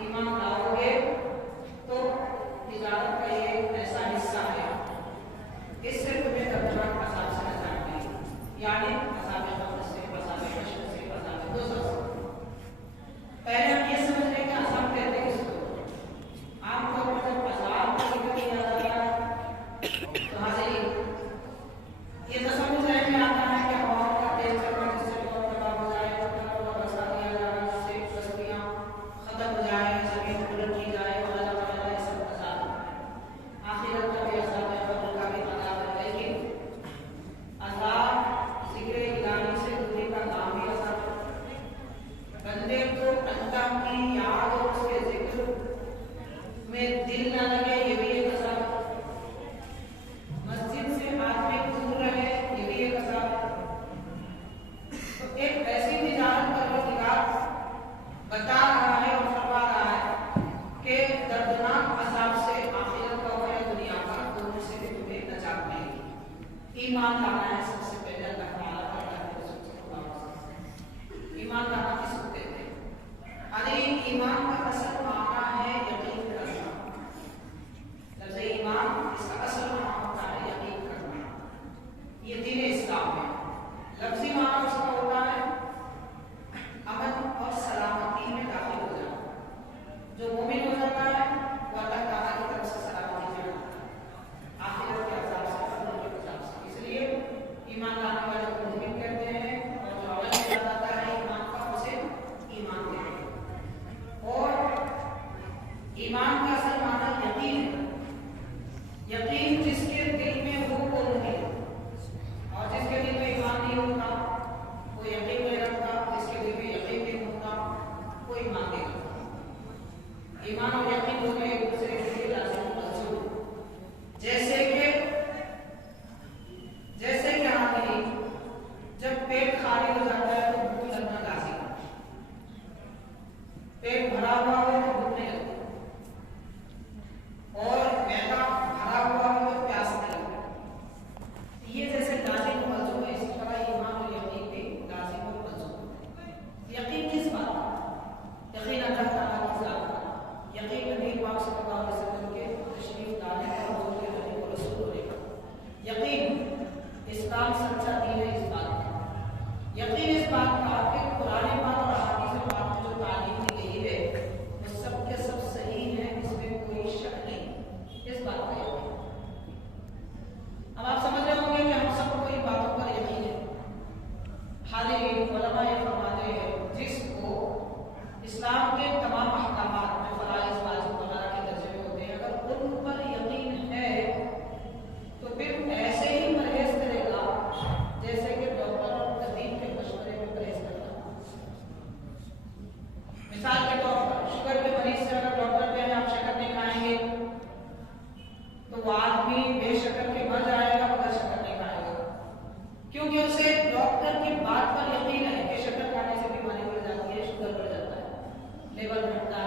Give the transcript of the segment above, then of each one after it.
ایمان لاؤ گے تو تجارت کا یہ ایسا حصہ ہے، اس سے تمہیں دردناک عذاب سے نجات ملے گی، یعنی عذاب قبر سے، عذاب حشر سے، عذاب دوزخ سے۔ پہلے ہم یہ سمجھ رہے کہ عذاب کہتے کس کو؟ عام طور پر جب عذاب کو ذکر کیا جاتا ہے تو حاضرین یہ تصور ذہن میں آتا ہے کہ ہوا کا تیز چلنا جس سے بہت تباہ ہو جائے، پتھروں کا برسا دیا جائے، جس سے بستیاں ختم ہو جائے، زمین الٹ کی جائے، وغیرہ وغیرہ، یہ سب عذاب ہے۔ آخرت کا بھی عذاب ہے، قبر کا بھی عذاب ہے، لیکن عذاب ذکر الہی سے دوری کا نام بھی عذاب ہے۔ بندے کو اللہ کی یاد اور اس کے ذکر میں دل نہ لگے، یہ بھی ایک عذاب ہے۔ مسجد سے آدمی دور رہے، یہ بھی ایک عذاب ہے۔ تو ایک ایسی تجارت پروردگار بتا رہا ہے اور فرما رہا ہے کہ دردناک عذاب سے آخرت کا ہو یا دنیا کا، دونوں سے بھی تمہیں نجات ملے گی۔ ایمان لانا ہے سب سے پہلے اللہ تعالیٰ پر، اللہ کے رسول صلی اللہ علیہ وسلم۔ ایمان لانا کس کو کہتے ہیں؟ ارے ایمان کا اصل معنی ہے یقین کرنا۔ لفظ ایمان اس کا اصل معنی ہوتا ہے یقین کرنا، یہ دین اسلام ہے۔ لفظی معنی اس کا ہوتا ہے امن اور سلامتی میں داخل ہو جانا۔ جو مومن ہو جاتا ہے وہ اللہ تعالیٰ کی طرف سے سلامتی میں ہوتا ہے، آخرت کے عذاب سے، قبر کے عذاب سے۔ اس لیے ایمان لانے والے کو مومن کہتے ہیں، اور جو عمل کیا جاتا ہے ایمان کا اسے ایمان کہتے ہیں۔ اور ایمان کا اصل معنی یقین ہے۔ یقین جس کے دل میں ہو وہ نہیں، اور جس کے دل میں ایمان نہیں ہوتا وہ یقین نہیں رکھتا، جس کے دل میں یقین نہیں ہوتا وہ ایمان نہیں رکھتا۔ ایمان اور یقین دونوں ایک دوسرے کے لیے لازم و ملزوم۔ جیسے کہ آدمی جب پیٹ خالی ہو جاتا ہے تو بھوک لگنا لازم ہے، پیٹ بھرا ہوا ہو تو بھوک نہیں لگتی، اور معدہ بھرا ہوا ہو تو پیاس نہیں لگتی۔ یہ جیسے لازم و ملزوم ہے، اسی طرح ایمان اور یقین بھی لازم و ملزوم ہے۔ یقین کس بات کا؟ یقین اللہ تعالیٰ کی ذات کا، یقین نبی پاک صلی اللہ علیہ وسلم کے تشریف لانے کا، حضور کے نبی و رسول ہونے کا۔ یقین اسلام سچا دین ہے اس بات کا۔ یقین اس بات کا کہ قرآن پاک اور احادیث پاک میں جو تعلیم دی گئی ہے وہ سب کے سب صحیح ہے، اس میں کوئی شک نہیں، اس بات کا یقین۔ اب آپ سمجھ رہے ہوں گے کہ ہم سب کو ان باتوں پر یقین ہے۔ حاضرین، علماء یہ فرماتے ہیں جس کو اسلام کے تمام احکامات میں فرائض، واجب وغیرہ کے درجے میں ہوتے ہیں، اگر ان پر یقین ہے تو پھر ایسے ہی پرہیز کرے گا جیسے کہ ڈاکٹر اور طبیب کے مشورے میں پرہیز کرنا۔ مثال کے طور پر شوگر کے مریض سے اگر ڈاکٹر کہے آپ شکر نہیں کھائیں گے تو وہ آدمی بے شکر کے مر جائے گا مگر شکر نہیں کھائے گا، کیونکہ اسے ڈاکٹر کی بات پر یقین ہے کہ شکر کھانے سے بیماری بڑھ جاتی ہے، شوگر بڑھ جاتا ہے، لیول بڑھتا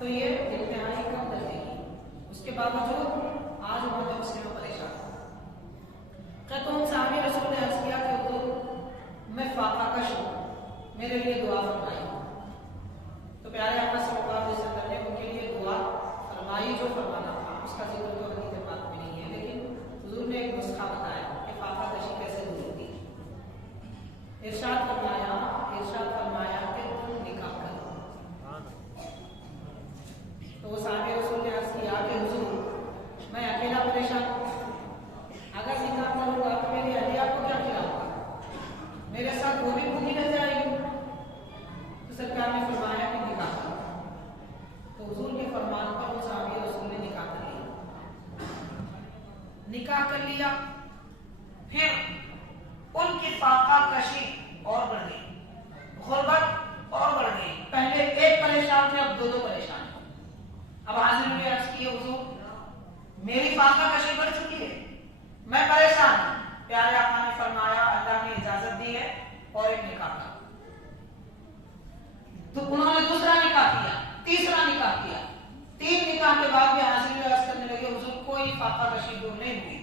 تو یہ انتہائی کم درجے کی، اس کے باوجود آج امت مسلمہ پریشان ہے۔ تو ان صحابی رسول نے عرض کیا کہ حضور میں فاقہ کش ہوں، میرے لیے دعا فرمائی۔ تو پیارے آقا صلی اللہ علیہ وسلم نے ان کے لیے دعا فرمائی، جو فرمانا تھا اس کا ذکر تو حدیث پاک میں نہیں ہے، لیکن حضور نے ایک نسخہ بتایا کہ فاقہ کشی کیسے دور ہوتی ہے۔ ارشاد فرمایا کہ تم نکاح کرو۔ تو وہ صحابی رسول نے عرض کیا کہ حضور میں اکیلا پریشان ہوں، اگر نکاح کروں گا تو میری اہلیہ کو کیا کھلاؤں گا، میرے ساتھ وہ بھی بھوکی رہ جائے گی۔ تو سرکار نے فرمایا کہ نکاح کرو۔ تو حضور کے فرمان پر وہ صحابی رسول نے نکاح کر لیا۔ پھر ان کی فاقہ کشی اور بڑھ گئی، غربت اور بڑھ گئی۔ پہلے ایک پریشان تھے، اب دو پریشان ہیں۔ اب حاضر نے عرض کی حضور میری فاقہ کشی بڑھ چکی ہے، میں پریشان ہوں۔ پیارے آقا نے فرمایا اللہ نے اجازت دی ہے اور ایک نکاح کا۔ تو انہوں نے دوسرا نکاح کیا، تیسرا نکاح کیا، 3 نکاح کے بعد بھی حاضر نے عرض کرنے لگے حضور کوئی فاقہ کشی دور نہیں ہوئی۔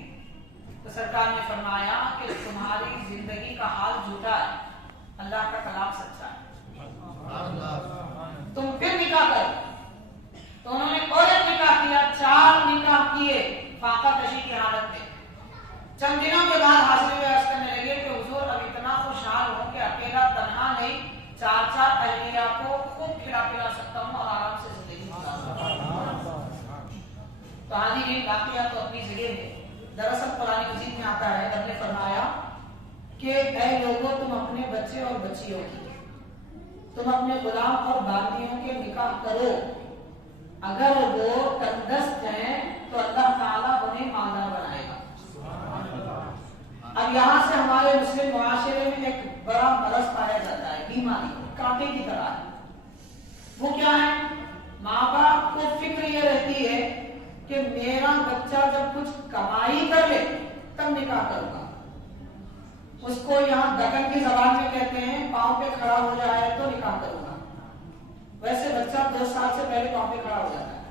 تو سرکار نے فرمایا کہ تمہاری زندگی کا حال جھوٹا ہے، اللہ کا کلام سچا ہے، تم پھر نکاح کرو۔ تو انہوں نے اور ایک نکاح کیا، 4 نکاح کیے فاقہ کشی کی حالت میں۔ چند دنوں کے بعد حاضر ہوئے عرض کرنے لگے کہ حضور اب اتنا خوشحال ہوں کہ اکیلا تنہا نہیں، 4 اہلیہ کو خوب کھلا پلا سکتا ہوں اور آرام سے زندگی گزار سکتا ہوں۔ تو حاضرین واقعہ تو اپنی جگہ ہے۔ دراصل قرآن مجید میں آتا ہے، رب نے فرمایا کہ اے لوگوں تم اپنے بچے اور بچیوں کی، تم اپنے غلام اور باندیوں کے نکاح کرو، اگر وہ تندرست ہیں تو اللہ تعالیٰ انہیں مالدار بنائے گا۔ اب یہاں سے ہمارے مسلم معاشرے میں ایک بڑا مرض پایا جاتا ہے، بیماری کانٹے کی طرح ہے۔ وہ کیا ہے؟ ماں باپ کو فکر یہ رہتی ہے کہ میرا بچہ جب کچھ کمائی کر لے تب نکاح کروں گا۔ اس کو یہاں دکن کی زبان میں کہتے ہیں پاؤں پہ کھڑا ہو جائے تو نکاح کروں گا۔ ویسے بچہ 2 سال سے پہلے پاؤں پہ کھڑا ہو جاتا ہے،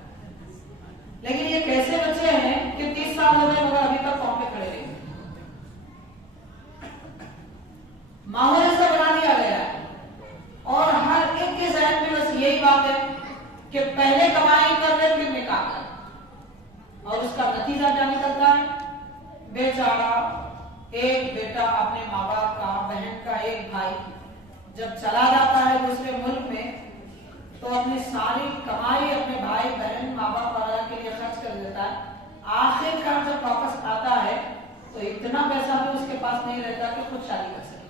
لیکن یہ کیسے بچے ہیں کہ 30 سال ہو گئے مگر ابھی تک پاؤں پہ کھڑے رہے۔ ماحول ایسا بنا دیا گیا ہے اور ہر ایک کے ذہن میں بس یہی بات ہے کہ پہلے کمائی کر لے پھر نکاح کر، اور اس کا نتیجہ کیا نکلتا ہے؟ بیچارہ ایک بیٹا اپنے ماں باپ کا، بہن کا ایک بھائی جب چلا جاتا ہے دوسرے ملک میں تو اپنی ساری کمائی اپنے بھائی بہن ماں باپ وغیرہ کے لیے خرچ کر دیتا ہے۔ آخر کار جب واپس آتا ہے تو اتنا پیسہ بھی اس کے پاس نہیں رہتا کہ خود شادی کر سکے۔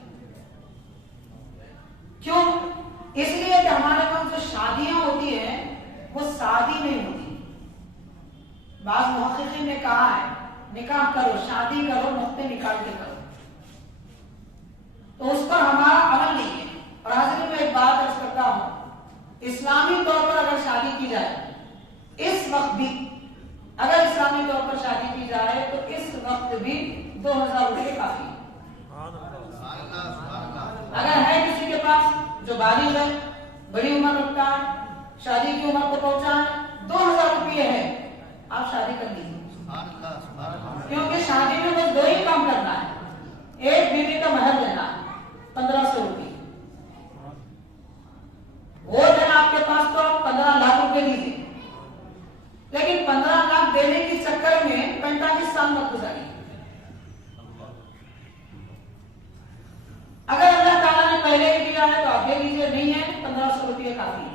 کیوں؟ اس لیے کہ ہمارے پاس جو شادیاں ہوتی ہیں وہ سادی نہیں ہوتی۔ بعض محققین نے کہا ہے نکاح کرو، شادی کرو، نقطے نکال کے کرو، تو اس پر ہمارا عمل نہیں ہے۔ اور حاضر میں ایک بات عرض کرتا ہوں، اسلامی طور پر اگر شادی کی جائے اس وقت بھی، اگر اسلامی طور پر شادی کی جائے تو اس وقت بھی 2000 روپے کافی ہے۔ اگر ہے کسی کے پاس جو بالغ ہے، بڑی عمر رکھتا ہے، شادی کی عمر کو پہنچا ہے، 2000 روپے ہے، آپ شادی کر لیجیے۔ کیونکہ شادی میں بس 2 ہی کام کرنا ہے، ایک بیوی کا مہر دینا ہے 1500 روپے، وہ دن آپ کے پاس تو آپ 15 لاکھ روپے دیجیے، لیکن 15 لاکھ دینے کے چکر میں 45 سال مت گزاری۔ اگر اللہ تعالیٰ نے پہلے ہی دیا ہے تو آپ دے لیجیے، نہیں ہے 1500 روپے کافی ہے،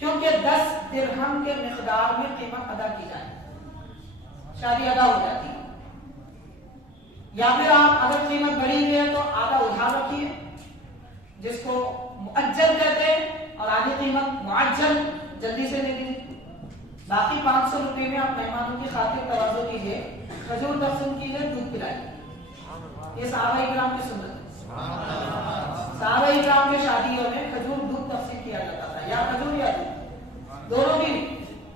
کیونکہ 10 درہم کے مقدار میں قیمت ادا کی جائے شادی ادا ہو جاتی ہے۔ یا پھر آپ اگر قیمت بڑی ہوئی ہے تو آدھا ادھار رکھیے جس کو مؤجل کہتے ہیں، اور آدھی قیمت معجل جلدی سے دے دیجیے، باقی 500 روپے میں آپ مہمانوں کی خاطر تواضع کیجیے، کھجور تقسیم کیجیے، دودھ پلائیے۔ یہ صحابہ کرام کی سنت ہے۔ صحابہ کرام کے شادیوں میں کھجور دودھ تقسیم کیا جاتا تھا، یا کھجور یا دودھ، دونوں بھی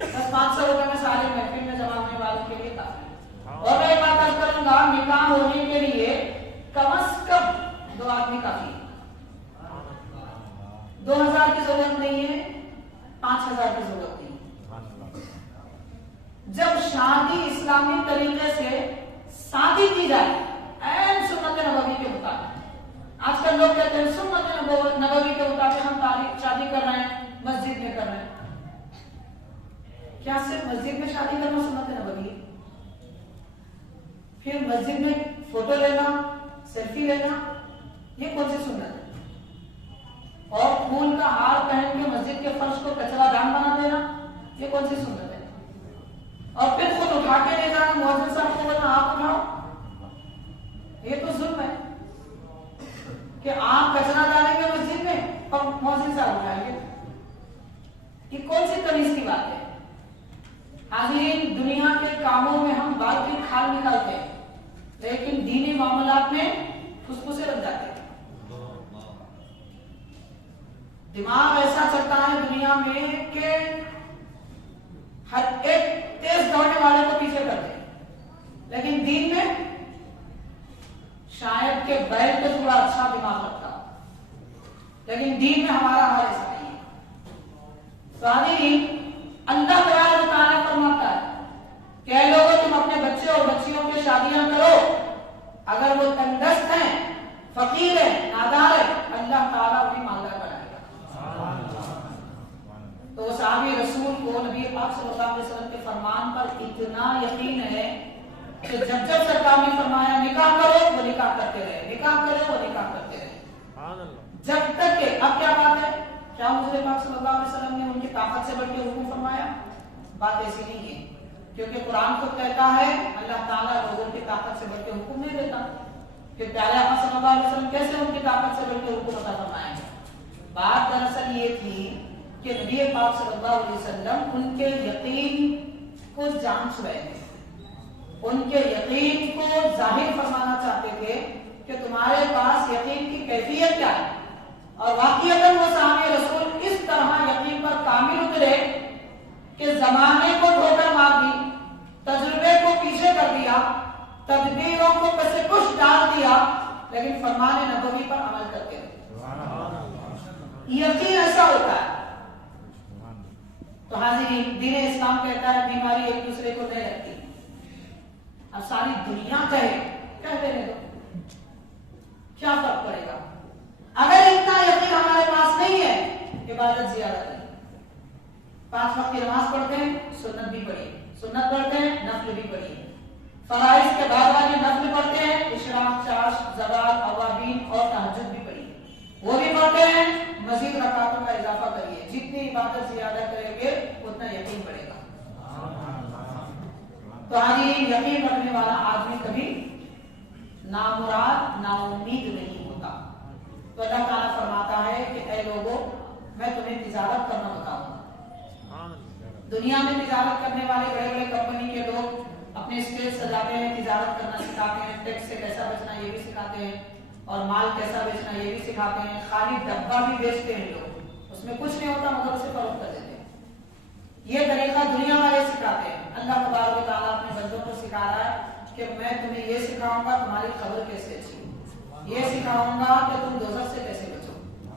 بس 500 روپے میں سارے محفل میں جمع ہونے والوں کے لیے کافی۔ اور میں ایک بات عرض کروں گا، نکاح ہونے کے لیے کم از کم 2 آدمی کافی ہے، 2000 کی ضرورت نہیں ہے، 5,000 की जरूरत नहीं। जब शादी इस्लामी तरीके से शादी की जाए ऐन सुन्नत नबवी के मुताबिक, आजकल लोग कहते हैं सुन्नत नबवी के मुताबिक हम शादी कर रहे हैं, मस्जिद में कर रहे हैं। क्या सिर्फ मस्जिद में शादी करना सुन्नत नबवी? फिर मस्जिद में फोटो लेना, सेल्फी लेना, ये कौन सी सुन्नत है? और फूल का हार पहन के मस्जिद के फर्श को कचरा दान बना देना, ये कौन सी सुन्नत है? और फिर खुद उठा के ले जाना, मौजूद साहब को बोलना आप उठाओ, ये तो जुल्म है कि आप कचरा डालेंगे मस्जिद में और मौजूद साहब उठाएंगे। ये कौन सी तमीज की बात है? हाज़रीन, दुनिया के कामों में हम बाल की खाल निकालते हैं, लेकिन दीनी मामलात में फुसफुसे लग जाते हैं। दिमाग ऐसा चलता है दुनिया में कि हर एक तेज दौड़ने वाले को पीछे कर दे, लेकिन दीन में शायद के बैल को थोड़ा अच्छा दिमाग रखता, लेकिन दीन में हमारा हाल ऐसा नहीं है। तो हाज़रीन, अल्लाह तआला फरमाता है कि ऐ लोगों, तुम अपने बच्चे और बच्चियों की शादियां करो, अगर वो तंगदस्त हैं, फकीर है, नादार है, अल्लाह ताला उन्हें मालदार बनाएगा। तो सहाबी रसूल को नबी पाक सल्लल्लाहु अलैहि वसल्लम के फरमान पर इतना यकीन है कि जब जब सरकार ने फरमाया निकाह करो, वो निकाह करते रहे, निकाह करो, वो निकाह करते रहे, जब तक के। अब क्या बात है? क्या हुजूर पाक सल्लल्लाहु अलैहि वसल्लम ने उनकी ताकत से बढ़ के हुक्म फरमाया? बात ऐसी नहीं है, क्योंकि कुरान खुद कहता है अल्लाह ताला लोगों की ताकत से बढ़ के हुक्म नहीं देता। फिर प्यारे आका सल्लल्लाहु अलैहि वसल्लम कैसे उनकी ताकत से बढ़ के हुक्म अता फरमाएंगे? बात दरअसल ये थी कि नबी पाक सल्लल्लाहु अलैहि वसल्लम उनके यकीन को जांच रहे थे, उनके यकीन को जाहिर फरमाना चाहते थे कि तुम्हारे पास यकीन की कैफियत क्या है। और वाकईतन वो सहाबी रसूल इस तरह यकीन पर कामिल उतरे कि जमाने को ठोकर मार दी, तजुर्बे को पीछे कर दिया, तदबीरों को कसे-कुश डाल दिया, लेकिन फरमाने नबवी पर अमल करते रहे। यकीन ऐसा होता है। तो हाज़रीन, दीन इस्लाम कहता है बीमारी एक दूसरे को नहीं लगती। अब सारी दुनिया कहे, कह देने दो, क्या फर्क पड़ेगा? अगर इतना यकीन हमारे पास नहीं है, इबादत ज्यादा नहीं। 5 वक्त की नमाज पढ़ते हैं, सुन्नत भी पढ़िए, सुन्नत पढ़ते हैं, नफल भी पढ़िए, फराइज के बाद वाली नफल पढ़ते हैं, इशराक, चाश, ज़वाल, अवाबीन और तहज्जुद भी पढ़िए, वो भी पढ़ते हैं। मजीद रकातों का इजाफा करिए, जितनी इबादत ज्यादा करेंगे उतना यकीन बढ़ेगा। तो हाज़रीन, यकीन रखने वाला आदमी कभी नामुराद, नाउम्मीद नहीं होता। तो अल्लाह ताला फरमाता है कि ऐ लोगों, मैं तुम्हें तिजारत करना बताऊंगा। दुनिया में तिजारत करने वाले बड़े बड़े कंपनी के लोग अपने स्टेज सजाते हैं, तिजारत करना सिखाते हैं, टैक्स से कैसा बचना ये भी सिखाते हैं, और माल कैसा बेचना ये भी सिखाते हैं। खाली डब्बा भी बेचते हैं लोग, उसमें कुछ नहीं होता मगर उसे फरोख्त कर देते हैं। ये तरीका दुनिया वाले सिखाते हैं। अल्लाह तबारक व तआला अपने बंदों को सिखा रहा है कि मैं तुम्हें ये सिखाऊंगा तुम्हारी खबर कैसे अच्छी, ये सिखाऊंगा कि तुम दोज़ख से कैसे बचो,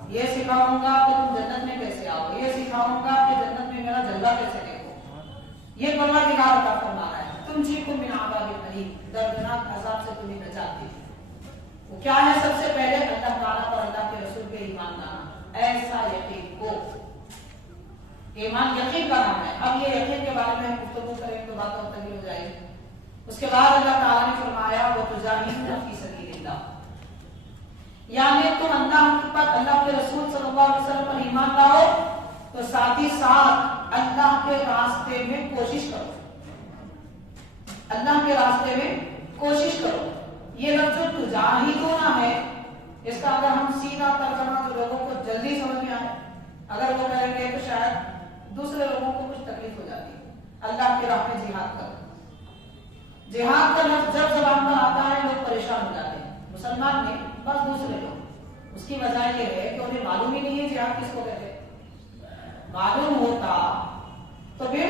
ये सिखाऊंगा कि तुम जन्नत में कैसे आओ, ये सिखाऊंगा कि जन्नत में मेरा जलवा कैसे देखो। ये परवरदिगार अता फरमा रहा है, तुम चीकुम मिन अज़ाबिल अलीम, दर्दनाक अज़ाब से तुम्हें नजात दी। वो क्या है? सबसे पहले अल्लाह ताला पर, अल्लाह के रसूल पे ईमान लाना। ऐसा यकीन को, ईमान यकीन का नाम है। अब ये यकीन के बारे में हम गुफ्तगू करेंगे तो बात और तवील हो जाएगी। उसके बाद अल्लाह ताला ने फरमाया वो तुजाहिदून फी सबीलिल्लाह, यानी तुम अल्लाह के रसूल सल्लल्लाहु अलैहि वसल्लम पर ईमान लाओ तो साथ ही साथ अल्लाह के रास्ते में कोशिश करो, अल्लाह के रास्ते में कोशिश करो। ये लफ्ज़ जो तुजाहिदूना है, इसका अगर हम सीधा तर्जुमा जो लोगों को जल्दी समझ में आए, अगर वो करेंगे तो शायद दूसरे लोगों को कुछ तकलीफ हो जाती है। अल्लाह की राह में जिहाद करो। जिहाद का लफ्ज़ जब ज़बान पर आता है लोग परेशान हो जाते हैं, मुसलमान नहीं बस दूसरे लोग। उसकी वजह यह है कि उन्हें मालूम ही नहीं है जिहाद किसको कहते हैं। मालूम होता तो फिर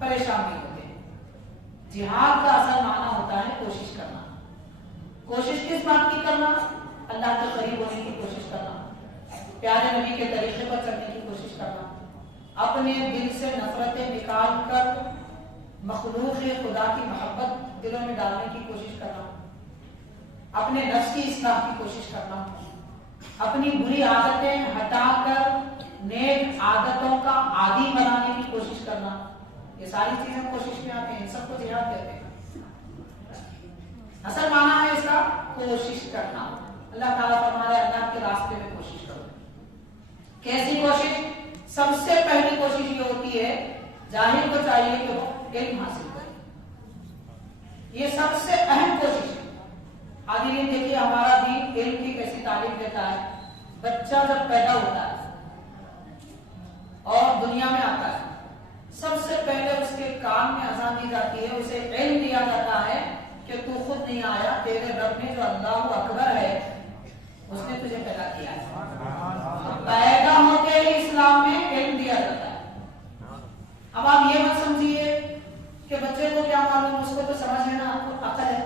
परेशान नहीं होते। जिहाद का असल माना होता है कोशिश करना। कोशिश किस बात की करना? अल्लाह के करीब होने की कोशिश करना, प्यारे नबी के तरीके पर चलने की कोशिश करना, अपने दिल से नफरतें निकाल कर मखलूक खुदा की मोहब्बत दिलों में डालने की कोशिश करना, अपने नफ्स की इस्लाह की कोशिश करना, अपनी बुरी आदतें हटाकर नेक आदतों का आदी बनाने की कोशिश करना, ये सारी चीजें कोशिश में आते हैं। इन सबको जिहाद कहते हैं। असल माना है इसका कोशिश करना। अल्लाह ताला फरमा रहा है अल्लाह के रास्ते में कोशिश करो। कैसी कोशिश? सबसे पहली कोशिश ये होती है, जाहिर को चाहिए कि वो इल्म हासिल करे। ये सबसे अहम कोशिश है। हाज़िरीन देखिए हमारा दीन इल्म की कैसी तालीम देता है। बच्चा जब पैदा होता है और दुनिया में आता है, सबसे पहले उसके कान में अज़ान दी जाती है, उसे इल्म दिया जाता है कि तू खुद नहीं आया, तेरे रब ने जो अल्लाह अकबर है उसने तुझे पैदा किया है। पैदा होते ही इस्लाम में इल्म दिया जाता है। अब आप ये मत समझिए कि बच्चे को क्या मालूम, उसको तो समझ है ना, आपको अकल है।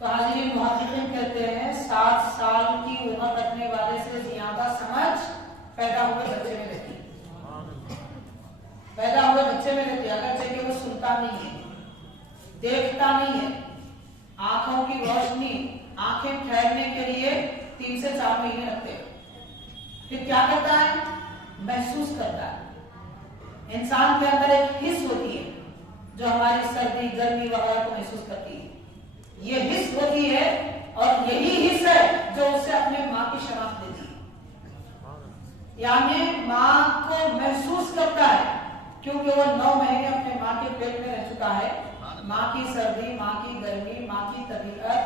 तो हाज़िरीन मुहक्किकीन कहते हैं 7 साल की उम्र रखने वाले से ज्यादा समझ पैदा हुए बच्चे में रहती है। पैदा हुए बच्चे में रहती है। अगर चाहिए वो सुनता नहीं है, देखता नहीं है, आंखों की रोशनी, आंखें ठहरने के लिए 3 से 4 महीने लगते हैं। फिर क्या करता है? महसूस करता है। इंसान के अंदर एक हिस्स होती है जो हमारी सर्दी गर्मी वगैरह को महसूस करती है। ये हिस्स होती है और यही हिस्स है जो उसे अपने माँ की शनाख्त देती है। यानी माँ को महसूस करता है क्योंकि वो 9 महीने अपने माँ के पेट में रह चुका है। माँ की सर्दी, माँ की गर्मी, माँ की तबीयत,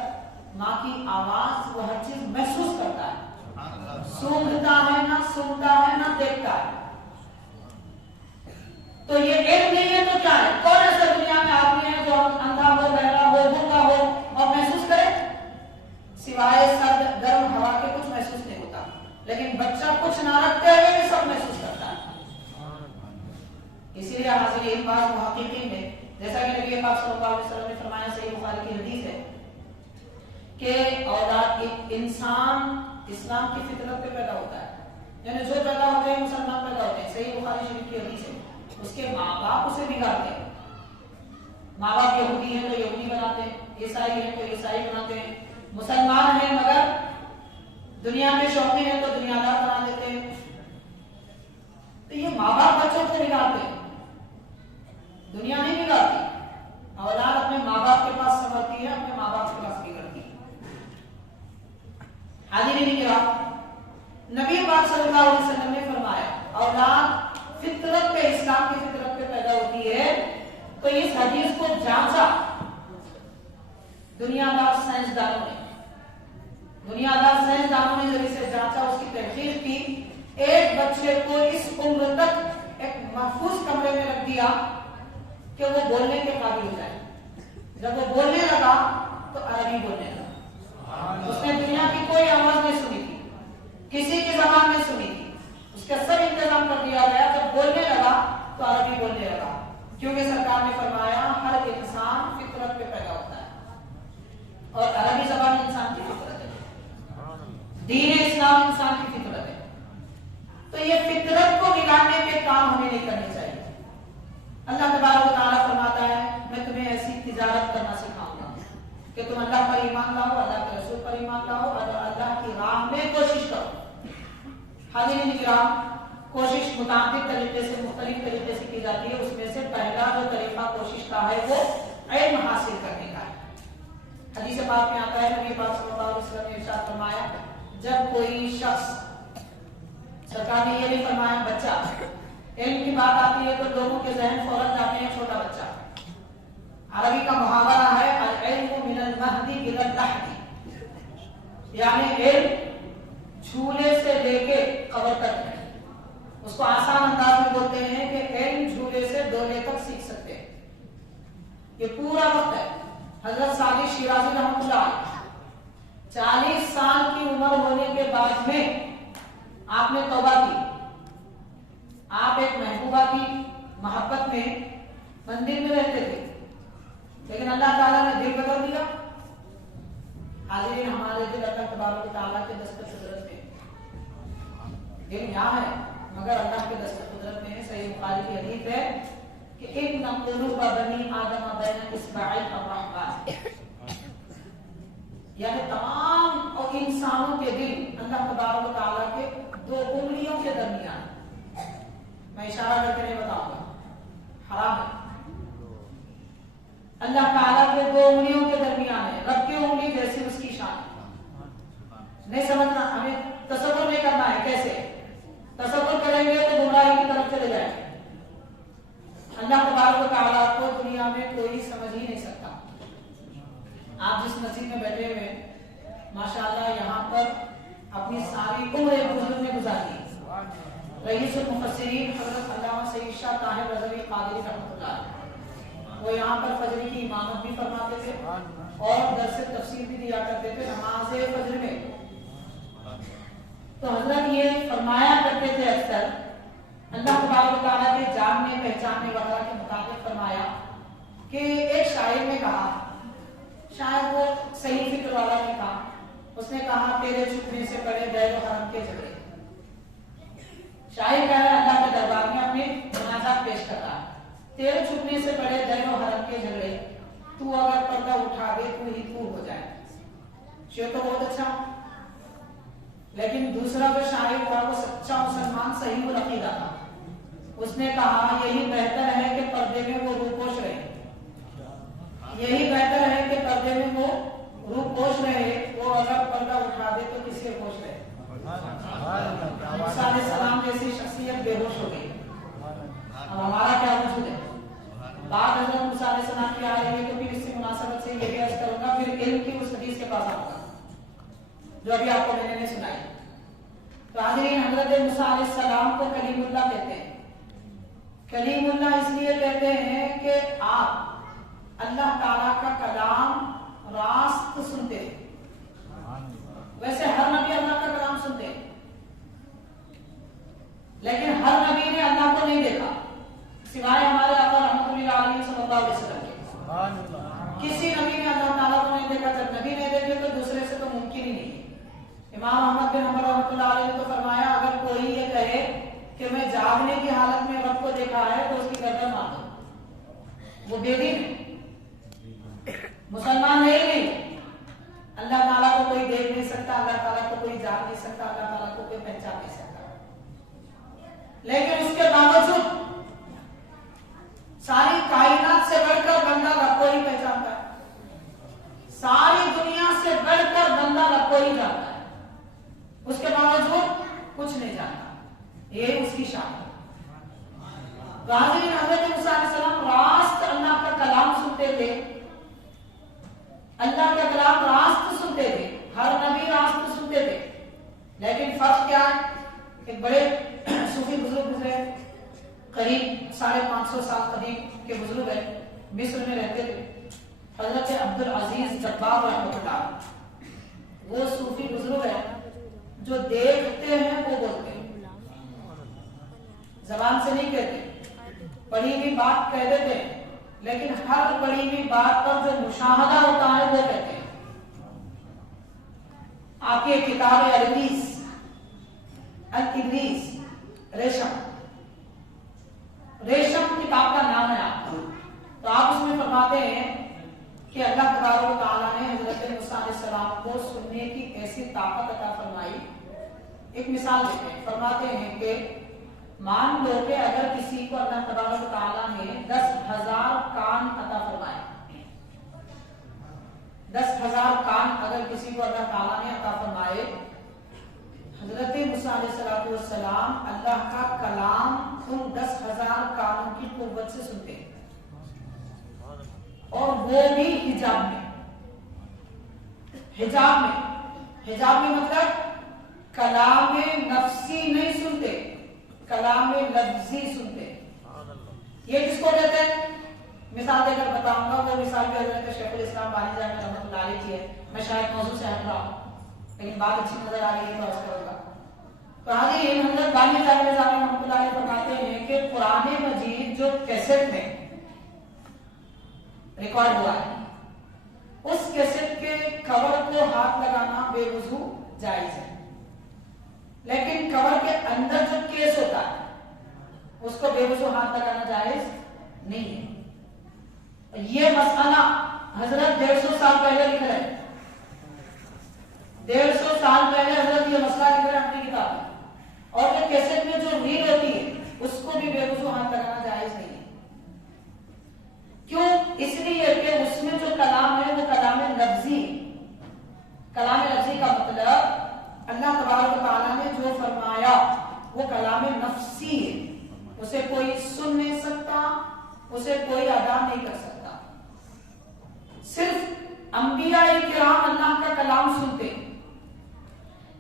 माँ की आवाज, वो हर चीज महसूस करता है। सूंघता है ना, सुनता है ना, देखता है। तो ये इल्म नहीं है तो क्या है? कौन ऐसा दुनिया में आदमी है जो अंधा हो, बहरा हो, गूंगा हो और महसूस करे? सिवाय सर्द गर्म हवा के कुछ महसूस नहीं होता। लेकिन बच्चा कुछ ना रखते हुए भी सब महसूस करता है। इसीलिए हाज़िरीन बाज़ मुहक्किकीन ने, जैसा कि नबी पाक सल्लल्लाहु अलैहि वसल्लम ने फरमाया, सही बुखारी की हदीस है कि औलाद, एक इंसान इस्लाम की फितरत पे पैदा होता है। यानी जो पैदा होते हैं मुसलमान पैदा होते हैं। सही बुखारी शरीफ की हदीस है। उसके माँ बाप उसे बिगाड़ते हैं। माँ बाप यहूदी हैं तो यहूदी बनाते हैं, ईसाई हैं तो ईसाई बनाते हैं, मुसलमान हैं मगर दुनिया के शौकीन हैं तो दुनियादार बना देते हैं। तो ये माँ बाप बच्चों को बिगाड़ते हैं, दुनिया नहीं बिगाड़ती। औलाद अपने माँ बाप के पास संभलती है, अपने माँ बाप के पास बिगड़ती है। हाज़िरीन किराम, नबी पाक सल्लल्लाहु अलैहि वसल्लम ने फरमाया औलाद फितरत पे, इस्लाम की फितरत पे पैदा होती है। तो इस हदीस को जांचा दुनियादार साइंसदानों ने जब इसे जांचा, उसकी तहकीक की, एक बच्चे को इस उम्र तक एक महफूज कमरे में रख दिया कि वो बोलने के काबिल हो जाए। जब वो बोलने लगा तो अरबी बोलने लगा। उसने दुनिया की कोई आवाज नहीं सुनी थी, किसी की ज़बान नहीं सुनी थी, उसका सब इंतजाम कर दिया गया। जब बोलने लगा तो अरबी बोलने लगा, क्योंकि सरकार ने फरमाया हर इंसान फितरत पे पैदा होता है और अरबी ज़बान इंसान की फितरत है, दीन इस्लाम इंसान की फितरत है। तो ये फितरत को बिगाड़ने के काम हमें नहीं करने चाहिए। अल्लाह तबारक व तआला फरमाता है मैं तुम्हें ऐसी तिजारत करना सिखाऊंगा कि तुम अल्लाह पर ईमान लाओ, अल्लाह के रसूल पर ईमान लाओ और अल्लाह की राह में कोशिश करो। हाज़िरीन किराम, कोशिश मुताबिक तरीके से, मुख्तलिफ तरीके से की जाती है। उसमें से पहला जो तरीका कोशिश का है वो इल्म हासिल करने का है। हदीस पाक में आता है, नबी पाक सल्लल्लाहु अलैहि वसल्लम ने इरशाद फरमाया, जब कोई शख्स, सरकार ने ये नहीं फरमाया बच्चा, इल्म की बात आती है तो लोगों के ज़हन फौरन जाते हैं छोटा बच्चा। अरबी का मुहावरा है अल इल्मु मिनल महदी इलल लहदी, यानी इल्म झूले से लेके कब्र तक है। उसको आसान अंदाज में बोलते हैं कि इल्म झूले से डोले तक सीख सकते हैं। ये पूरा वक्त है। हजरत सादिक शिराज़ी रहमतुल्लाह 40 साल की उम्र होने के बाद में आपने तौबा की। आप एक महबूबा की मोहब्बत में मंदिर में रहते थे, लेकिन अल्लाह ताला ने दिल बदल दिया। हाज़िरीन, हमारे दिल अल्लाह तबारक व तआला के दस्तक कुदरत में, दिल यहाँ है मगर अल्लाह के दस्तक कुदरत में है। बुखारी की हदीस है कि इन्ना क़ुलूब बनी आदम बैन इस्बाई अर्रहमान, यानी तमाम और इंसानों के दिल अल्लाह तबारक व तआला के 2 उंगलियों के दरमियान। मैं इशारा करके नहीं बताऊंगा, हराम है। अल्लाह ताला के 2 उंगलियों के दरमियान है। रब की उंगली जैसी उसकी शान है। नहीं समझना, हमें तसव्वुर नहीं करना है। कैसे तसव्वुर करेंगे तो गुमराही की तरफ चले जाएंगे। अल्लाह तबारक व तआला को दुनिया में कोई समझ ही नहीं सकता। आप जिस मस्जिद में बैठे हुए माशाअल्लाह यहाँ पर अपनी सारी उम्र एक बुजुर्ग ने गुजारी। रईसुल मुफस्सिरीन हज़रत अल्लामा सय्यद शाह ताहिर रज़वी क़ादरी रहमतुल्लाह, वो यहाँ पर फजर की इमामत भी फरमाते थे और दर्स तफसीर भी दिया करते थे नमाज फजर में। तो हजरत ये फरमाया करते थे अक्सर, अल्लाह तबारक व तआला के जानने पहचानने वाला के मुताबिक फरमाया कि एक शायर ने कहा, शायद वो सही फिक्र वाला ने कहा, उसने कहा तेरे छुपने से पड़े दैर हरम के झगड़े। शायर कह रहा है अल्लाह के दरबार में अपनी मुनाजात पेश कर रहा है, तेरे छुपने से पड़े दैर हरम के झगड़े, तू अगर पर्दा उठा दे तू ही तू हो जाए। शेर तो बहुत अच्छा, लेकिन दूसरा जो शायर था वो सच्चा मुसलमान सही वो अकीदा था। उसने कहा यही बेहतर है कि पर्दे में वो रूपोश रहे, यही बेहतर है कि पर्दे में वो रूपोश रहे, वो अगर पर्दा उठा दे तो किसी होश रहे। मूसा अलैहिस्सलाम जैसी शख्सियत बेहोश हो गई, अब हमारा क्या वजूद है। बात हजरत मूसा अलैहिस्सलाम की आ रही है तो फिर इससे मुनासबत से यही अर्ज करूंगा, फिर इल्म की उस हदीस के पास आऊंगा जो अभी आपको मैंने नहीं सुनाई। तो हाज़रीन, हजरत मूसा अलैहिस्सलाम को कलीमुल्लाह कहते हैं। कलीमुल्लाह इसलिए कहते हैं कि आप अल्लाह ताला का कलाम रास्त सुनते थे। वैसे हर नबी अल्लाह का कलाम सुनते हैं, लेकिन हर नबी ने अल्लाह को नहीं देखा सिवाय हमारे आका रहमतुल्लाह अलैहि सल्लल्लाहु अलैहि वसल्लम के। किसी नबी ने अल्लाह ताला को नहीं देखा। जब नबी नहीं देखे तो दूसरे से तो मुमकिन ही नहीं है। इमाम अहमद बिन हंबल रहमतुल्लाह अलैहि ने तो फरमाया, अगर कोई ये कहे कि मैं जागने की हालत में रब को देखा है तो उसकी गर्दन मार दो, वो बेदीन है, मुसलमान है ही नहीं। अल्लाह ताला को कोई देख नहीं सकता, अल्लाह ताला को कोई जान नहीं सकता, अल्लाह ताला को कोई पहचान नहीं सकता। लेकिन उसके बावजूद सारी कायनात से बढ़कर बंदा रब को ही पहचानता है, सारी दुनिया से बढ़कर बंदा रब को ही जानता है, उसके बावजूद कुछ नहीं जानता। ये उसकी शान है। हज़रत मूसा अलैहिस्सलाम रास्त अल्लाह का कलाम सुनते थे, अल्लाह का कलाम रास्त सुनते थे। हर नबी रास्त सुनते थे, लेकिन फर्क क्या है। एक बड़े सूफी बुजुर्ग गुजरे, करीब 550 साल करीब के बुजुर्ग है, मिस्र में रहते थे, हजरत अब्दुल अजीज जब्बार रहमतुल्लाह। वो सूफी बुजुर्ग है जो देखते हैं वो बोलते हैं, जबान से नहीं कहते, पढ़ी हुई बात कह देते हैं, लेकिन हर पढ़ी हुई बात पर जो मुशाहदा होता है वो कहते हैं। आपकी किताब अल-इब्रीस, अल-इब्रीस रेशम किताब का नाम है आपका। तो आप उसमें फरमाते हैं कि अल्लाह तबारक व तआला ने हजरत मूसा अलैहिस्सलाम को सुनने की ऐसी ताकत अता फरमाई। एक मिसाल देते हैं, फरमाते हैं कि मान लो कि अगर किसी को अल्लाह तबारक व तआला ने 10,000 कान अता फरमाए, 10,000 कान अगर किसी को अल्लाह ताला ने अता फरमाए, हजरत मूसा अलैहिस्सलाम अल्लाह का कलाम उन 10,000 कानों की कुव्वत से सुनते हैं, और वो भी हिजाब में। हिजाब में मतलब कलाम नफ्सी नहीं सुनते, कलाम लफ्जी सुनते। ये किसको कहते हैं? मिसाल देकर बताऊंगा। वो मिसाल भी हजरत शेखुल इस्लाम बानी जान रहमतुल्लाह अलैह की है। मैं शायद मौजूद से हट रहा हूँ, लेकिन बात अच्छी नजर आ रही है तो अर्ज करूंगा। तो हाजी हजरत बानी जान रहमतुल्लाह अलैह फरमाते हैं कि कुरान मजीद जो कैसेट में रिकॉर्ड हुआ है, उस कैसेट के कवर को हाथ लगाना बेवजू जायज है, लेकिन कवर के अंदर जो केस होता है उसको बेवजू हाथ लगाना जायज नहीं है। ये मसला हजरत 150 साल पहले लिख रहे, 150 साल पहले हजरत ये मसला लिख रहे अपनी किताब में। और ये कैसेट में जो रील होती है उसको भी बेवजू हाथ लगाना जायज नहीं है। क्यों? इसलिए कि उसमें जो कलाम है वो कलाम लफ्जी। कलाम लफ्जी का मतलब अल्लाह तबारक व तआला ने जो फरमाया वो कलाम नफ्सी है, उसे कोई सुन नहीं सकता, उसे कोई अदा नहीं कर सकता। सिर्फ अंबिया किराम अल्लाह का कलाम सुनते,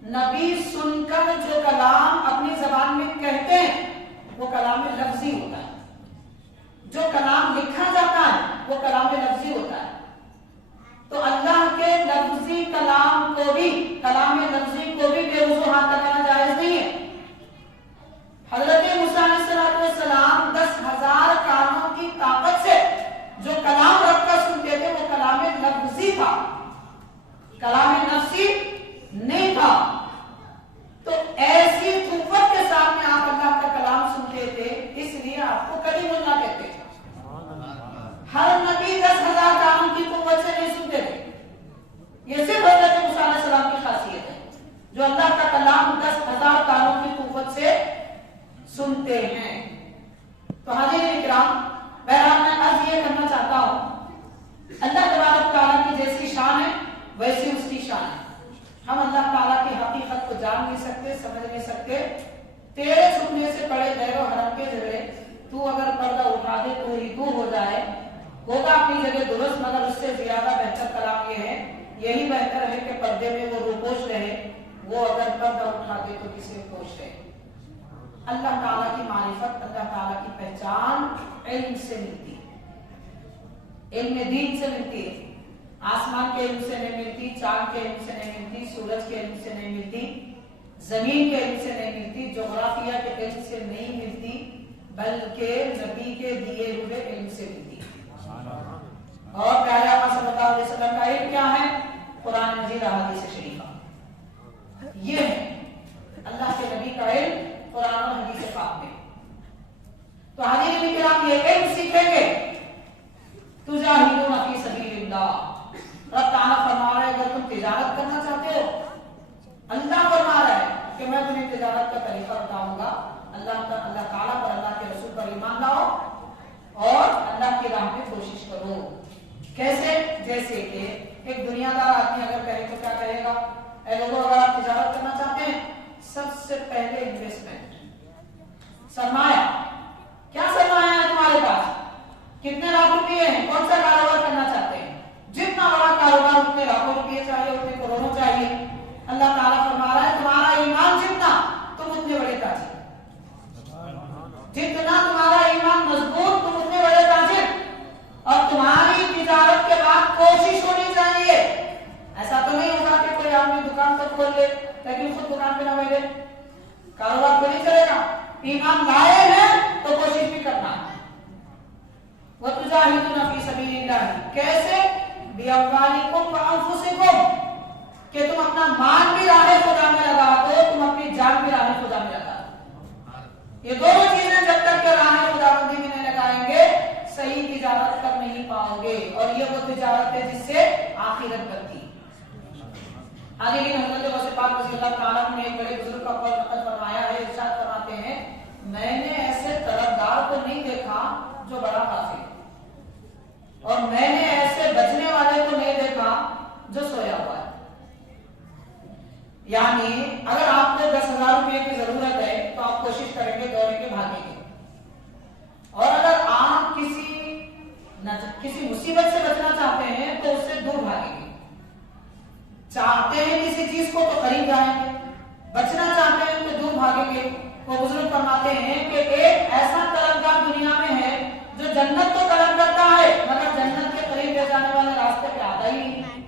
नबी सुनकर जो कलाम अपनी जबान में कहते हैं वो कलाम लफ्जी होता है। जो कलाम लिखा जाता है वो कलाम लफ्जी होता है। तो अल्लाह के लफ्जी कलाम को भी, कलाम लफ्जी को भी बेवजू हाथ लगाना जायज नहीं है। हजरत मूसा अलैहिस्सलाम 10,000 कानों की ताकत से जो कलाम रखकर सुनते थे वो कलाम लफ्जी था, कलाम नफ्सी नहीं था। तो ऐसी कुव्वत के सामने आप अल्लाह का कलाम सुनते थे, इसलिए आपको कलीमुल्लाह कहते थे। हर नबी 10,000 कानों की कुव्वत से नहीं सुनते थे। ये सिर्फ हजरत मूसा अलैहिस्सलाम की खासियत है, जो अल्लाह का कलाम 10,000 कानों की कुव्वत से सुनते हैं। तो हाज़िरीन किराम, बहरहाल मैं अर्ज ये करना चाहता हूं, अल्लाह तबारक तआला की जैसी शान है वैसी उसकी शान है। हम अल्लाह ताला की हकीकत को जान नहीं सकते, समझ नहीं सकते। तेरे छुपने से पड़े गैरो हरम के झगड़े, तू अगर पर्दा उठा दे तो ही दूर हो जाए, होगा अपनी जगह दुरुस्त, मगर उससे ज्यादा बेहतर कलाम ये है, यही बेहतर है कि पर्दे में वो रूपोश रहे, वो अगर पर्दा उठा दे तो किसी पोश रहे। अल्लाह ताला की मारिफत, अल्लाह ताला की पहचान इल्म से मिलती है, इल्म दीन से मिलती है। आसमान के इल्म से नहीं मिलती, चांद के इल्म से नहीं मिलती, सूरज के इल्म से नहीं मिलती, जमीन के इल्म से नहीं मिलती, जोग्राफिया के इल्म से नहीं मिलती, बल्कि नबी के दिए हुए इल्म से मिलती है। और प्यारे आका सल्लल्लाहु अलैहि वसल्लम का इल्म क्या है? कुरान मजीद, हदीस शरीफा। ये है अल्लाह के नबी का इल्म कुरान और हदीस पाक में। तो हाज़िरीन किराम, ये इल्म सीखेंगे तुजाहिदून फी सबीलिल्लाह। रब ताला फरमा रहा है, अगर तुम तिजारत करना चाहते हो, अल्लाह फरमा रहा है कि मैं तुम्हें तिजारत का तरीका बताऊंगा। अल्लाह ताला पर, अल्लाह के रसूल पर ईमान लाओ और अल्लाह की राह में कोशिश करो। कैसे? जैसे कि एक दुनियादार आदमी अगर कहे तो क्या कहेगा? ऐ लोगों, अगर आप तिजारत करना चाहते हैं, सबसे पहले इन्वेस्टमेंट, सरमाया। क्या सरमाया है तुम्हारे पास? कितने लाख रुपए हैं? कौन सा कारोबार करना चाहते हैं? जितना बड़ा कारोबार उतने लाखों रुपए चाहिए, उतने करोड़ों चाहिए। अल्लाह ताला फरमा रहा है, तुम्हारा ईमान जितना तुम उतने बड़े ताजिर, जितना तुम्हारा ईमान मजबूत तुम उतने बड़े ताजिर। और तुम्हारी तिजारत के बाद कोशिश होनी चाहिए। ऐसा तो नहीं होगा कि कोई आदमी दुकान तो खोल ले लेकिन खुद दुकान पे ना बैठे, कारोबार तो नहीं चलेगा। ईमान लाए हैं तो कोशिश भी करना है। वतुजाहिदून फी सबीलिल्लाह, कैसे? बिअमवालिकुम व अनफुसिकुम, कि तुम अपना माल भी राह खुदा में लगा दो, तुम अपनी जान भी राह खुदा में लगा दो। ये दोनों चीजें जब तक के राह खुदाबंदी में नहीं लगाएंगे, सही तिजारत कर नहीं पाओगे। और ये वो तिजारत है जिससे आखिरत बनती है। हाज़िरीन, हज़रत गौसे पाक रज़ियल्लाहु ताला अन्हु ने एक बड़े बुजुर्ग का कौल नकल फरमाया है। इरशाद फरमाते हैं, मैंने ऐसे तलबगार को नहीं देखा जो बड़ा काफिर, और मैंने ऐसे बचने वाले को नहीं देखा जो सोया हुआ है। यानी अगर आपको 10,000 रुपए की जरूरत है तो आप कोशिश करेंगे, दौड़ेंगे, भागेंगे। और अगर आप किसी मुसीबत से बचना चाहते हैं तो उससे दूर भागेंगे। चाहते हैं किसी चीज को तो करीब जाएंगे, बचना चाहते हैं तो दूर भागेंगे। वो बुजुर्ग फरमाते हैं कि एक ऐसा तलबगार दुनिया में है जो जन्नत तो तलब करता है मगर जन्नत के करीब ले जाने वाले रास्ते पे आता ही नहीं,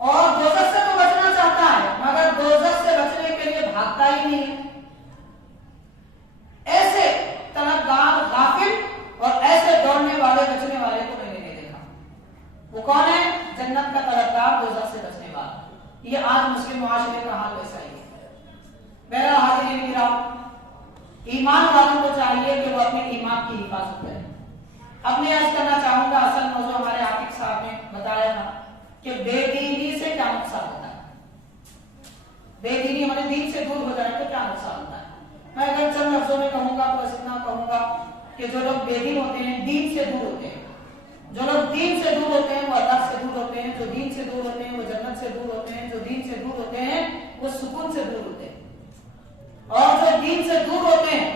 और दोज़ख से तो बचना चाहता है मगर दोज़ख से बचने के लिए भागता ही नहीं है। ऐसे तलबगार गाफिल और ऐसे दौड़ने वाले बचने वाले को मैंने नहीं देखा। वो कौन है? जन्नत का तलबगार, दोज़ख से बचने वाला। ये आज मुस्लिम मुआशरे का हाल वैसा ही है। मेरा हाज़िरीन किराम, ایمان والوں کو چاہیے کہ وہ اپنے ایمان کی حفاظت کریں. اب میں عرض کرنا چاہوں گا اصل موضوع ہمارے عاطف صاحب نے بتایا تھا کہ بے دینی سے کیا نقصان ہوتا ہے. بے دینی ہمارے دین سے دور ہو جائے تو کیا نقصان ہوتا ہے. میں اگر چند لفظوں میں کہوں گا تو بس اتنا کہوں گا کہ جو لوگ بے دین ہوتے ہیں دین سے دور ہوتے ہیں. جو لوگ دین سے دور ہوتے ہیں وہ اللہ سے دور ہوتے ہیں. جو دین سے دور ہوتے ہیں وہ جنت سے دور ہوتے ہیں. جو دین سے دور ہوتے ہیں وہ سکون سے دور ہوتے ہیں. اور جو دین سے دور ہوتے ہیں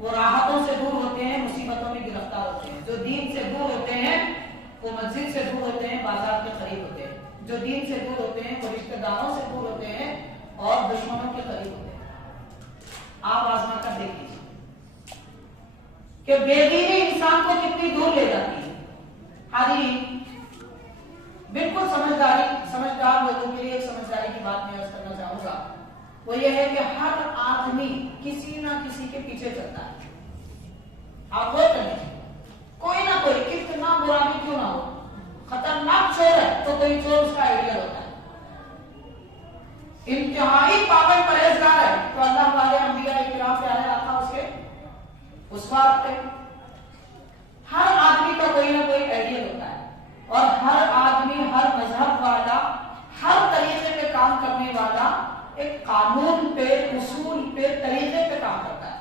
وہ راحتوں سے دور ہوتے ہیں, مصیبتوں میں گرفتار ہوتے ہیں. جو دین سے دور ہوتے ہیں وہ مسجد سے دور ہوتے ہیں, بازار کے قریب ہوتے ہیں. جو دین سے دور ہوتے ہیں وہ رشتہ داروں سے دور ہوتے ہیں اور دشمنوں کے قریب ہوتے ہیں. آپ آزما کر دیکھ لیجیے کہ بے دینی انسان کو کتنی دور لے جاتی ہے. حاضرین, بالکل سمجھدار لوگوں کے لیے ایک سمجھداری کی بات میں عرض کرنا چاہوں گا. وہ یہ ہے کہ ہر آدمی کسی نہ کسی کے پیچھے چلتا ہے. آپ غور کریں, کوئی نہ کوئی کتنا برا بھی کیوں نہ ہو, خطرناک چور ہے تو کوئی چور اس کا آئیڈیا ہوتا ہے. انتہائی پابند پرہیزگار ہے تو اللہ والے انبیاء کرام پیارے آقا اس کے اسوہ رکھتے ہیں. ہر آدمی کا کوئی نہ کوئی آئیڈیا ہوتا ہے اور ہر آدمی, ہر مذہب والا, ہر طریقے پہ کام کرنے والا ایک قانون پہ, اصول پہ, طریقے پہ کام کرتا ہے.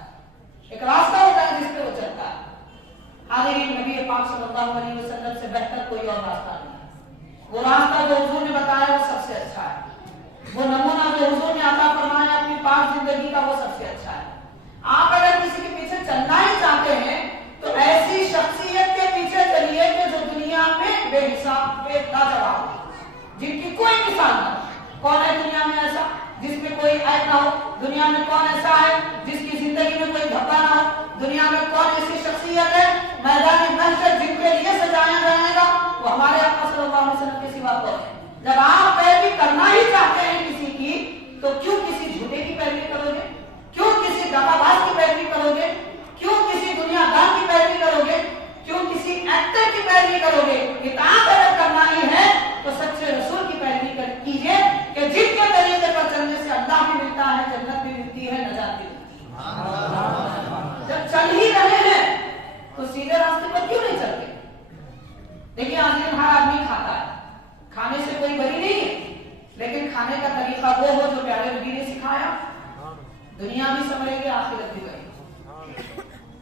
ایک راستہ ہوتا ہے جس پہ وہ چلتا ہے. حاضرین, نبی پاک صلی اللہ علیہ وسلم سے بہتر کوئی اور راستہ نہیں. وہ راستہ جو حضور نے بتایا وہ سب سے اچھا ہے. وہ نمونہ جو حضور نے عطا فرمایا اپنی پاک زندگی کا وہ سب سے اچھا ہے. آپ اگر کسی کے پیچھے چلنا ہی چاہتے ہیں تو ایسی شخصیت کے پیچھے چلیے کہ جو دنیا میں بے حساب, بے لاجواب ہو, جن کی کوئی مثال نہ ہو. کون ہے دنیا میں ایسا جس میں کوئی عیب نہ ہو؟ دنیا میں کون ایسا ہے جس کی زندگی میں کوئی دھبا نہ ہو؟ دنیا میں کون ایسی شخصیت ہے میدان محشر جن کے لیے سجایا جائے گا؟ وہ ہمارے آقا صلی اللہ علیہ وسلم کے سوا کون ہے؟ جب آپ پیروی کرنا ہی چاہتے ہیں کسی کی تو کیوں کسی جھوٹے کی پیروی کرو گے؟ کیوں کسی دغا باز کی پیروی کرو گے؟ کیوں کسی دنیا دار کی پیروی کرو گے؟ کیوں کسی ایکٹر کی پیروی کرو گے؟ اطاعت اگر کرنا ہی ہے تو سچے رسول کی پیروی کیجیے کہ جن کے طریقے پر چلنے سے اللہ بھی ملتا ہے, جنت بھی ملتی ہے, نجات بھی ملتی ہے. جب چل ہی رہے ہیں تو سیدھے راستے پر کیوں نہیں چلتے؟ دیکھیے آخر ہر آدمی کھاتا ہے, کھانے سے کوئی بری نہیں ہے, لیکن کھانے کا طریقہ وہ ہو جو پیارے نبی نے سکھایا. دنیا بھی سمجھے گی, آخرت بھی کرے.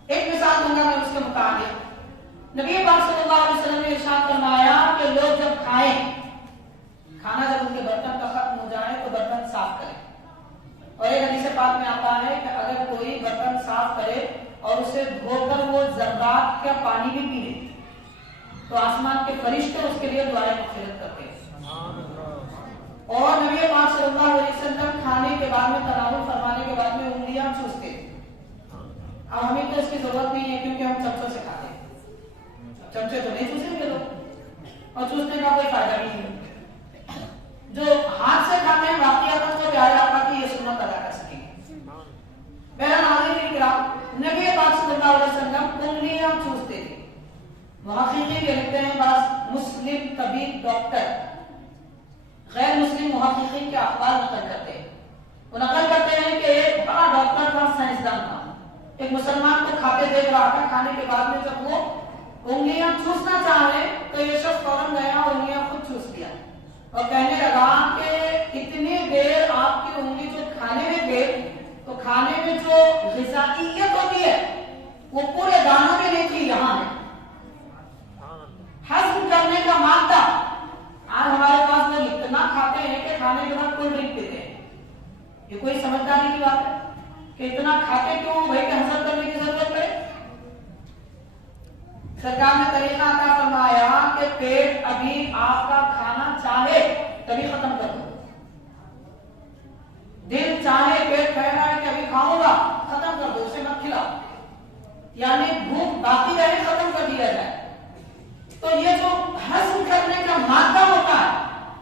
ایک مثال دوں گا میں اس کے متعلق. نبی پاک صلی اللہ علیہ وسلم نے ارشاد فرمایا کہ لوگ جب کھائیں, کھانا جب ان کے برتن کا ختم ہو جائے تو برتن صاف کریں. اور ایک حدیث پاک میں آتا ہے کہ اگر کوئی برتن صاف کرے اور اسے دھو کر وہ ذرات کا پانی بھی پی لے تو آسمان کے فرشتے اس کے لیے دعائیں مغفرت کرتے ہیں. اور نبی پاک صلی اللہ علیہ وسلم کھانے کے بعد میں, تناول فرمانے کے بعد میں انگلیاں چوستے. اب ہمیں تو اس کی ضرورت نہیں ہے کیونکہ ہم چمچوں سے کھاتے ہیں. چمچے تو نہیں چوسیں گے لوگ, اور چوسنے کا کوئی فائدہ نہیں ہے. جو ہاتھ سے کھاتے ہیں واقعات کو پیارے آقا کی یہ سنت ادا کر سکیں گے. میرا ناظرین کرام, نبی پاک صلی اللہ علیہ وسلم انگلیاں چوستے تھے. محققین یہ لکھتے ہیں, بعض مسلم طبیب ڈاکٹر غیر مسلم محققین کے اخبار نقل کرتے ہیں. وہ نقل کرتے ہیں کہ ایک بڑا ڈاکٹر تھا, سائنسدان تھا, ایک مسلمان کو کھاتے دیکھ رہا تھا. کھانے کے بعد میں جب وہ انگلیاں چوسنا چاہے تو یہ شخص فوراً گیا اور انگلیاں خود چوس لیا اور کہنے لگا کہ اتنی دیر آپ کی انگلی جو کھانے میں تھے تو کھانے میں جو غذائیت ہوتی ہے وہ پورے دانوں میں نہیں تھی, یہاں ہے. ہضم کرنے کا مادہ آج ہمارے پاس لوگ اتنا کھاتے ہیں کہ کھانے کے بعد کولڈ ڈرنک پیتے ہیں. یہ کوئی سمجھداری کی بات ہے کہ اتنا کھاتے کیوں بھائی کہ ہضم کرنے کی ضرورت پڑے؟ سرکار نے طریقہ عطا فرمایا کہ پیٹ ابھی آپ کا کھانا چاہے تبھی ختم کر دو. دل چاہے, پیٹ کہہ رہا ہے کہ ابھی کھاؤں گا, ختم کر دو, اسے مت کھلاؤ. یعنی بھوک باقی رہے, ختم کر دیا جائے. تو یہ جو ہضم کرنے کا مادہ ہوتا ہے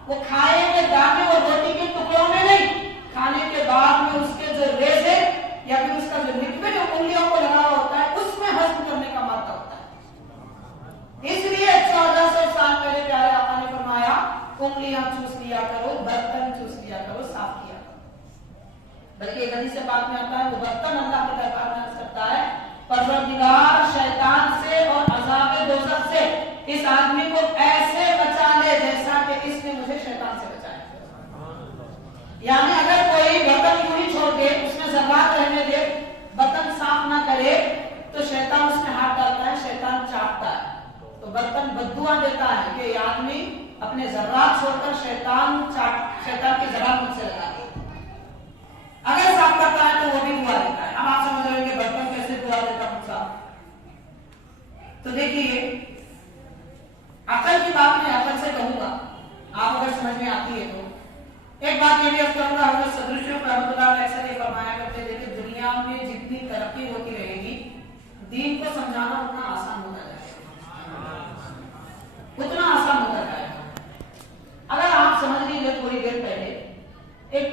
وہ کھائے کے دانے اور روٹی کے ٹکڑوں میں نہیں, کھانے کے بعد میں اس کے جو ریزے یا پھر اس کا جو لکوڈ جو انگلیوں کو لگا ہوا ہوتا ہے اس میں ہضم کرنے کا مادہ ہوتا ہے. اس لیے 1400 سال پہلے پیارے آقا نے فرمایا انگلیاں چوس لیا کرو, برتن چوس لیا کرو, صاف کیا کرو. بلکہ ایک حدیث پاک میں آتا ہے وہ برتن اللہ کے دربار میں عرض کرتا ज़र्रात रहने दे, बर्तन साफ ना करे तो शैतान उसमें हाथ डालता है, शैतान चाटता है, तो बर्तन बद्दुआ देता है कि ये आदमी अपने ज़र्रात छोड़कर शैतान की ज़र्रात मुझसे लगा दी। अगर साफ करता है तो वो भी दुआ देता है। अब आप समझ रहे हैं कि बर्तन कैसे दुआ देता है साफ। तो देखिए, अकल की बात मैं अकल से कहूंगा, आप अगर समझ में आती है तो एक बात ये भी अर्ज करूंगा, हजरत सदरुशों रहमतुल्लाह अलैह अक्सर ये फरमाया करते थे कि दुनिया में जितनी तरक्की होती रहेगी, दीन को समझाना उतना आसान होता जाएगा, उतना आसान होता जाएगा। अगर आप समझ लीजिए, थोड़ी देर पहले, एक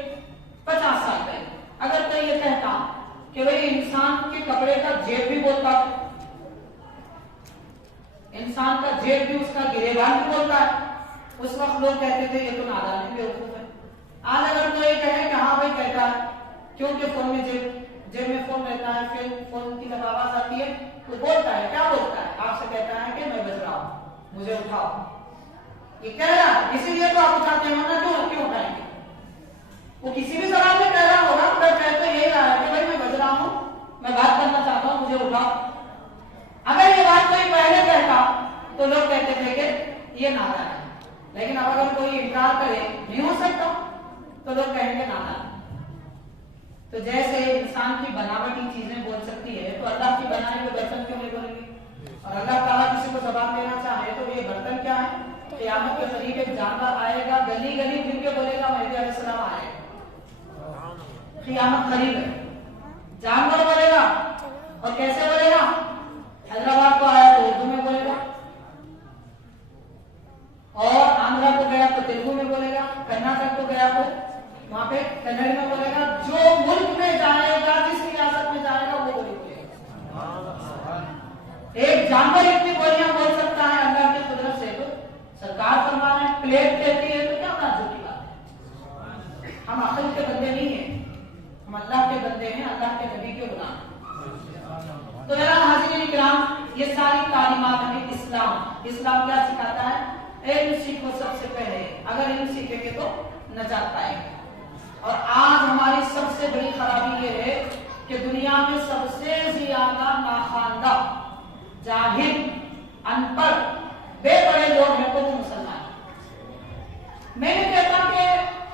50 साल पहले अगर कोई ये कहता कि भाई इंसान के कपड़े का जेब भी बोलता है, इंसान का जेब भी उसका गिरेबान भी बोलता है, उस वक्त लोग कहते थे ये तो नादान है, बेवकूफ है। आज अगर कोई कहे कि हाँ भाई कहता है, क्योंकि फोन में जेब में फोन रहता है, फिर फोन की जब आवाज आती है तो बोलता है, क्या बोलता है? आपसे कहता है कि मैं बज रहा हूं, मुझे उठाओ, ये कह रहा है, इसीलिए तो आप उठाते हैं, वरना क्यों उठाएंगे? वो किसी भी जबान में कह रहा होगा, पर कह तो यही रहा है कि भाई मैं बज रहा हूं, मैं बात करना चाहता हूं, मुझे उठाओ। अगर ये बात कोई पहले कहता तो लोग कहते थे कि ये नादान है, लेकिन अब अगर कोई इनकार करे नहीं हो सकता तो लोग कहेंगे नादान। तो जैसे इंसान की बनावटी चीजें बोल सकती है, तो अल्लाह की बनाई हुई बर्तन क्यों नहीं बोलेंगे? और अल्लाह ताला किसी को जबान देना चाहे तो ये बर्तन क्या है? क़यामत के करीब एक जानवर आएगा, गली गली फिर के बोलेगा मेहदी अलैहिस्सलाम आएगा। क़यामत करीब है, जानवर बोलेगा, और कैसे बोलेगा? हैदराबाद को आया तो उर्दू में बोलेगा, और आंध्रा को गया तो तेलुगु में बोलेगा, कर्नाटक को गया तो वहां पे कन्नड़ में बोलेगा। जो मुल्क में जाएगा, जिस रियासत में जाएगा, वो बोली बोलेगा। एक जानवर इतनी बोलियां बोल सकता है अल्लाह की कुदरत से, तो सरकार फरमा है प्लेट कहती है तो क्या ताज्जुब की बात है? हम अकल के बंदे नहीं है, हम अल्लाह के बंदे हैं, अल्लाह के नबी के गुलाम। तो मेरा हाज़िरीन इकराम, ये सारी तालीमात हमें इस्लाम क्या सिखाता है? इल्म सीखो सबसे पहले, अगर इल्म सीखेंगे तो नजात पाएंगे। और आज हमारी सबसे बड़ी खराबी ये है कि दुनिया में सबसे ज्यादा नाखानदा, जाहिल, अनपढ़, बेपढ़े लोग हैं तो वो मुसलमान। मैं नहीं कहता कि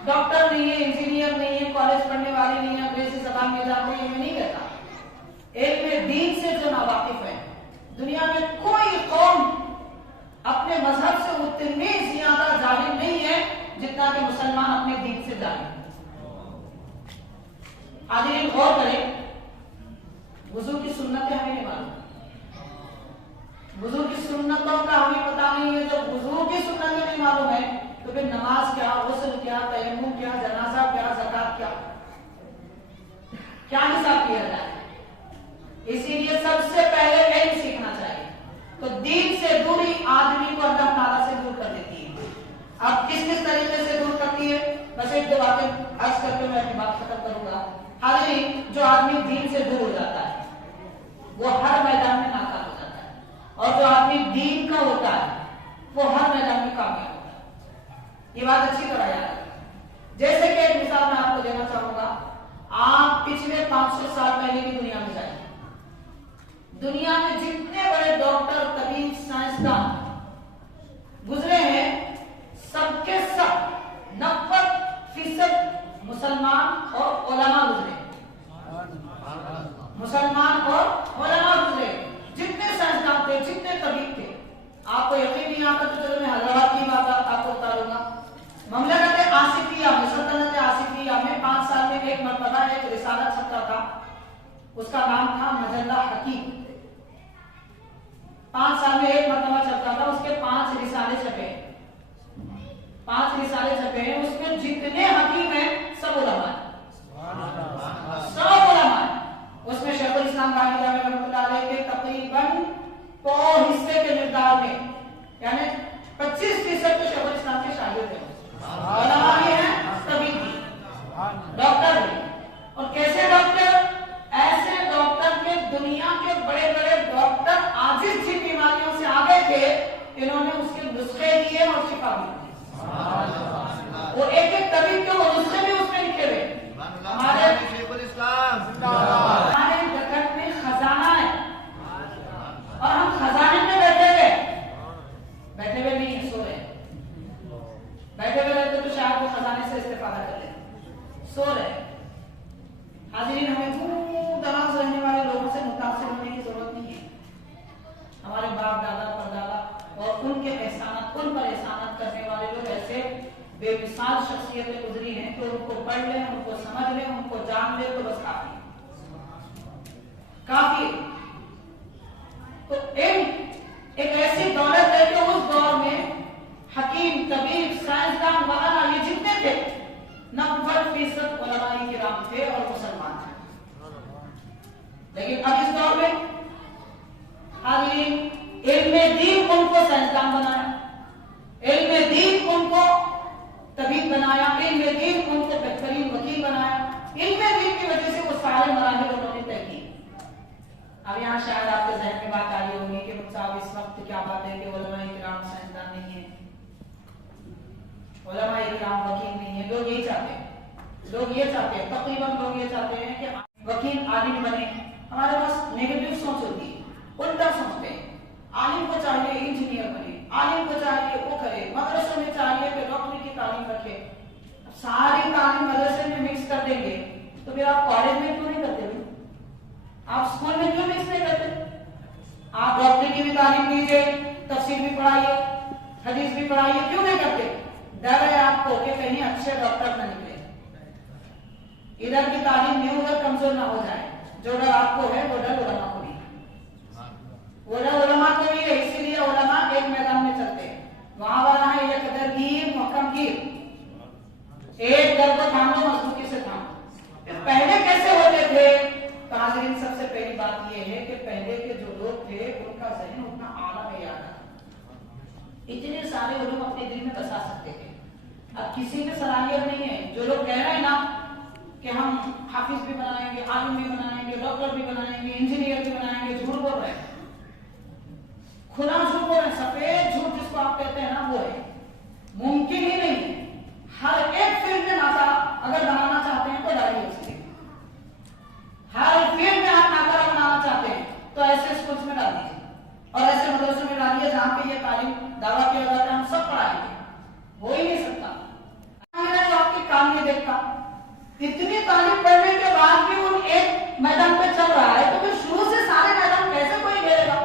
डॉक्टर नहीं है, इंजीनियर नहीं है, कॉलेज पढ़ने वाले नहीं है, अंग्रेजी जबान में जानते हैं, मैं नहीं कहता। एक में दीन से जो नावाकिफ है, दुनिया में कोई कौम अपने मजहब से उतनी ज्यादा जाहिल नहीं है जितना कि मुसलमान अपने दीन से जाहिल। हाज़िरीन गौर करें, वुजू की सुन्नतें हमें नहीं मालूम, वुजू की सुन्नतों का हमें पता नहीं है। जब वुजू की सुन्नतें नहीं मालूम है तो फिर नमाज क्या, गुस्ल क्या, तयम्मुम क्या, जनाजा क्या, ज़कात क्या हिसाब किया जाए? इसीलिए सबसे पहले इल्म सीखना चाहिए। तो दीन से दूरी आदमी को अल्लाह ताला से दूर कर देती है। अब किस तरीके से दूर करती है? बस एक दो बातें अर्ज करके मैं अपनी बात खत्म करूंगा। हाज़िरीन, जो आदमी दीन से दूर हो जाता है वो हर मैदान में नाकाम हो जाता है, और जो आदमी दीन का होता है वो हर मैदान में कामयाब होता है। ये बात अच्छी तरह याद है। जैसे कि एक मिसाल मैं आपको देना चाहूंगा, आप पिछले 500 साल पहले की दुनिया में जाइए। दुनिया में जितने बड़े डॉक्टर, तबीब, साइंसदान गुजरे हैं, सबके सब 90% मुसलमान और उलमा गुजरे, मुसलमान और उलमा गुजरे। जितने साइंसदान थे, जितने तबीब थे, आपको यकीन नहीं आता तो चलो मैं हैदराबाद की बात आपको बता दूंगा। ममलकत आसिफिया में, सल्तनत आसिफिया में 5 साल में एक मरतबा एक रिसाला छपता था, उसका नाम था मजल्ला हकीम। 5 साल में एक मरतबा चलता था, उसके 5 रिसाले छपे, 5 रिसाले छपे हैं। उसमें जितने हकीम हैं सब उलमा हैं, सब उलमा हैं। उसमें शेखुल इस्लाम रहमतुल्लाह अलैह के तकरीबन 100 हिस्से के मिकदार में, यानी 25% तो शेखुल इस्लाम के शागिर्द हैं, उलमा भी हैं, तबीब भी, डॉक्टर भी। और कैसे डॉक्टर? ऐसे डॉक्टर के दुनिया के बड़े बड़े डॉक्टर आजिज जिन बीमारियों से आ गए थे, इन्होंने उसके नुस्खे दिए और शिफा दी। वो एक एक तबीब के वो नुस्खे भी उसमें लिखे हुए। हमारे शेखुल इस्लाम بے مثال شخصیتیں گزری ہیں کہ ان کو پڑھ لیں، ان کو سمجھ لیں، ان کو جان لیں تو بس کافی ہے۔ تو علم ایک ایسی دولت ہے کہ اس دور میں حکیم، طبیب، سائنسدان وغیرہ یہ جتنے تھے 90% علماء کرام تھے اور مسلمان تھے۔ لیکن اب اس دور میں حاضرین علم دین ان کو سائنسدان بنایا، علم دین ان کو طبیب بنایا، علم دین ان کو بہترین وکیل بنایا۔ علم دین کی وجہ سے وہ سارے مراحل انہوں نے طے کیے۔ اب یہاں شاید آپ کے ذہن میں بات آئی ہوگی کہ صاحب اس وقت کیا بات ہے کہ علماء کرام سائنسدان نہیں ہیں، علماء کرام وکیل نہیں ہیں۔ لوگ یہی چاہتے ہیں، لوگ یہ چاہتے ہیں، تقریباً لوگ یہ چاہتے ہیں کہ وکیل عالم بنے۔ ہمارے پاس نیگیٹو سوچ ہوتی ہے، الٹا سوچتے ہیں۔ عالم کو چاہیے انجینئر بنے، عالم کو چاہیے وہ کرے، مدرسے میں چاہیے کہ ڈاکٹری کی تعلیم رکھے۔ ساری تعلیم مدرسے میں مکس کر دیں گے تو پھر آپ کالج میں کیوں نہیں کرتے؟ آپ اسکول میں کیوں مکس نہیں کرتے؟ آپ ڈاکٹری کی بھی تعلیم دیجیے، تفسیر بھی پڑھائیے، حدیث بھی پڑھائیے، کیوں نہیں کرتے؟ ڈر ہے آپ کو کہ کہیں اچھے ڈاکٹر نہ نکلے، ادھر کی تعلیم میں ادھر کمزور نہ ہو جائے۔ جو ڈر آپ کو ہے وہ ڈر علماء کو بھی، وہ ڈر علماء کو بھی ہے۔ اسی لیے علماء ایک میدان میں چلتے ہیں، وہاں والا ہے یہ قدر گیر محکم گیر، ایک در کو تھام دو مضبوطی سے تھام۔ پہلے کیسے ہوتے تھے؟ تو حاضرین سب سے پہلی بات یہ ہے کہ پہلے کے جو لوگ تھے ان کا ذہن اتنا اعلیٰ معیار تھا، اتنے سارے علوم اپنے دل میں بسا سکتے تھے۔ اب کسی میں صلاحیت نہیں ہے۔ جو لوگ کہہ رہے ہیں نا کہ ہم حافظ بھی بنائیں گے، عالم بھی بنائیں گے، ڈاکٹر بھی بنائیں گے، انجینئر بھی بنائیں گے، جھوٹ بول رہے ہیں، کھلا جھوٹ بول رہے ہیں۔ سفید جھوٹ جس کو آپ کہتے ہیں نا وہ ہے، ممکن ہی نہیں ہے۔ ہر ایک فیلڈ میں ناکارہ اگر بنانا چاہتے ہیں تو ڈالیے اس لیے، ہر فیلڈ میں آپ ناکارہ بنانا چاہتے ہیں تو ایسے اسکولس میں ڈال دیجیے اور ایسے مدرسوں میں ڈالیے جہاں پہ یہ تعلیم دعویٰ کیا جاتا ہے ہم سب پڑھائیں گے۔ ہو ہی نہیں سکتا، جو آپ کے کام نہیں دیکھتا۔ اتنی تعلیم پڑھنے کے بعد بھی وہ ایک میدان پہ چل رہا ہے تو پھر شروع سے سارے میدان کیسے کوئی گھیرے گا؟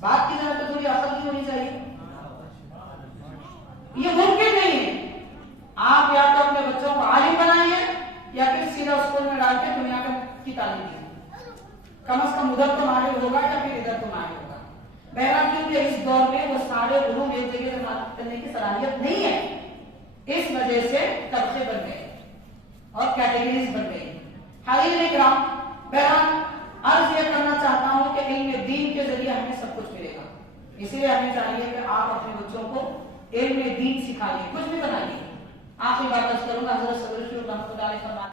بات کی جائے تو تھوڑی عقل کی ہونی چاہیے، یہ ممکن نہیں ہے۔ آپ یا تو اپنے بچوں کو عالم بنائیے یا پھر سیدھا اسکول میں ڈال کے دنیا کی تعلیم دیجیے، کم از کم ادھر تو ماہر ہوگا یا پھر ادھر تو ماہر ہوگا۔ بہرحال کیونکہ اس دور میں وہ سارے علوم ایک جگہ سے معلوم کرنے کی صلاحیت نہیں ہے، اس وجہ سے طبقے بن گئے اور کیٹیگریز بن گئی۔ حاضرین اکرام، بہرحال عرض یہ کرنا چاہتا ہوں کہ علم دین کے ذریعے ہمیں سب کچھ ملے گا، اس لیے ہمیں چاہیے کہ آپ اپنے بچوں کو علم دین سکھائیے، کچھ بھی بنائیے۔ آخری بات کروں گا، حضرت صدر رحمۃ اللہ علیہ فرماتے